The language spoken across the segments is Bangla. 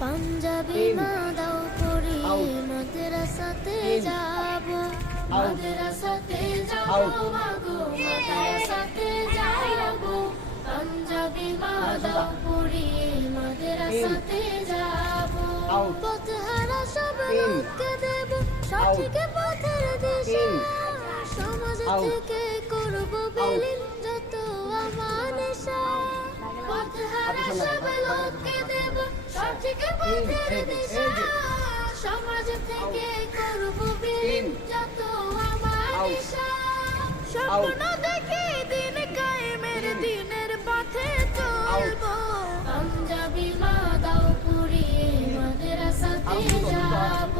পাঞ্জাবি দাও পড়ি মাদ্রাসাতে যাব। মাদ্রাসাতে যাব. মাগো মাদ্রাসাতে যাব। পাঞ্জাবি দাও পড়ি মাদ্রাসাতে যাব। Out. পথহারা সব লোককে দেব সঠিক পথের দিশা। সমাজ থেকে করব বিলীন যত আমার নেশা। পথহারা সব লোককে দেব সঠিক পথের দিশা। সমাজ থেকে করব বিলীন যত আমার Out. স্বপ্ন দেখি দিন কায়েমের দিনের পথে চলবো। পাঞ্জাবি মা দাও পুরিয়ে মাদ্রাসাতে যাব।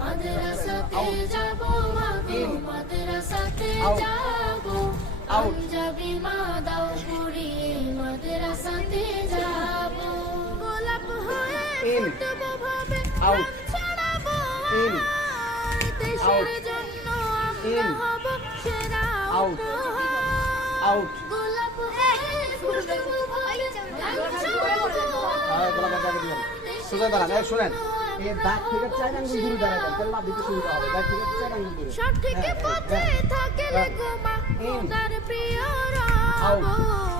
মাদ্রাসাতে যাব মাগো মাদ্রাসাতে যাব. পাঞ্জাবি মা দাও রং ছড়াবো আর গলা বাঁধা দিবেন। সোজা দাঁড়ান, শুনেন। দাগ থেকে চার আঙ্গুল দূরে দাঁড়াবেন, তাহলে লাফ দিতে সুবিধা হবে। দাগ থেকে চার আঙ্গুল দূরে। সঠিক পথে থাকলে। গোমা প্রিয় Out.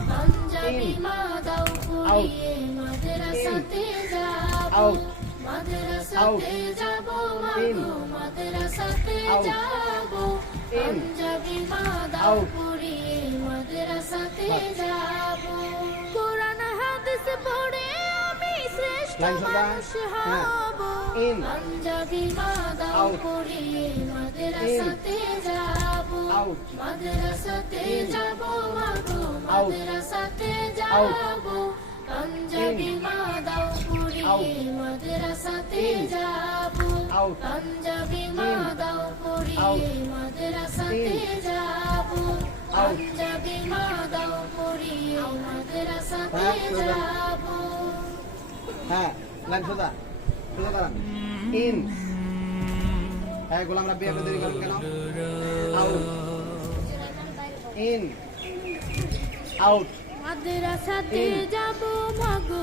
পাঞ্জাবি মা দাও পুরিয়ে মাদ্রাসাতে যাব Out. মাদ্রাসাতে যাব. মাগো মাদ্রাসাতে যাব. পাঞ্জাবি মা দাও. পুরিয়ে মাদ্রাসাতে যাব। কোরআন হাদিস পড়ে আমি শ্রেষ্ঠ মানুষ। হব। পাঞ্জাবি মা দাও পড়িয়ে মাদ্রাসাতে যাব. মাদ্রাসাতে যাব মাগো মাদ্রাসাতে যাব। পাঞ্জাবি মাদ্রাসাতে. যাব. পাঞ্জাবি মা. দাও পড়িয়ে. মাদ্রাসাতে. যাব. পাঞ্জাবি মা দাও পড়িয়ে মাদ্রাসাতে হ্যাঁ, যাব হ্যাঁ, লাইন সোজা। সোজা দাঁড়ান। In. হ্যাঁ, গোলাম রাব্বি, আপনি দেরি করেন কেন? Out. In. Out. মাদ্রাসাতে যাব মাগো.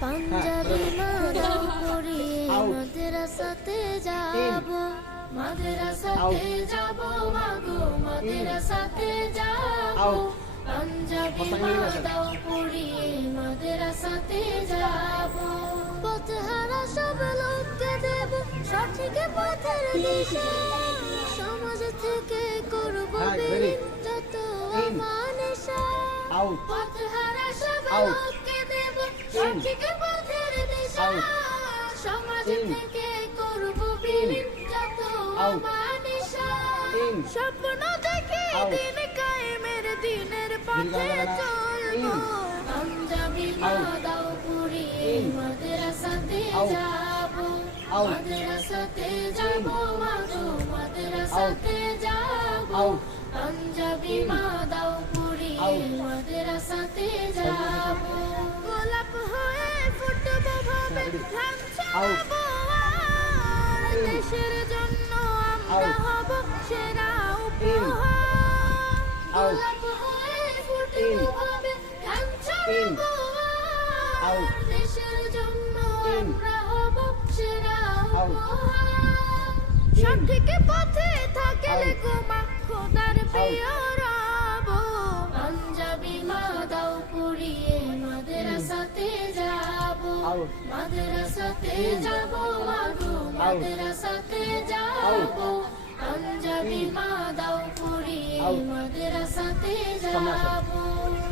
পাঞ্জাবি মা দাও পড়িয়ে Out. মাদ্রাসাতে যাব। মাদ্রাসাতে যাব মাগো মাদ্রাসাতে যাব. পাঞ্জাবি মিলে পড়িয়ে মাদ্রাসাতে যাব। পথহারা সব লোককে দেব সঠিক পথের দিশা। সমাজ থেকে করব হ্যাঁ, যত. আমার পথহারা সব Out. সমাজ. থেকে. স্বপ্ন দেখি. দিন কায়েমের দিনের পথে। চলবো. পাঞ্জাবি মা Out. দাও পুরিয়ে In. মাদ্রাসাতে. যাব. মাদ্রাসাতে যাব মাগো মাদ্রাসাতে যাব. পাঞ্জাবি In. মা দাও পুরিয়ে Out. মাদ্রাসাতে যাব In. দেশের জন্য আমরা. হব সেরা. উপহার ধান ছাড়বো আর Out. দেশের জন্য আমরা হব সেরা উপহার. সঠিক পথে থাকলে. গোমা খোদার প্রিয় মাদ্রাসাতে যাব মাগো মাদ্রাসাতে যাব। পাঞ্জাবি মা দাও Out. মাদ্রাসাতে যাব।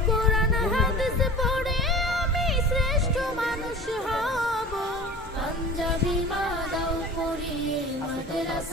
কোরআন হাদিস পড়ে আমি শ্রেষ্ঠ মানুষ হব। পাঞ্জাবি মা দাও পড়িয়ে মাদ্রাসা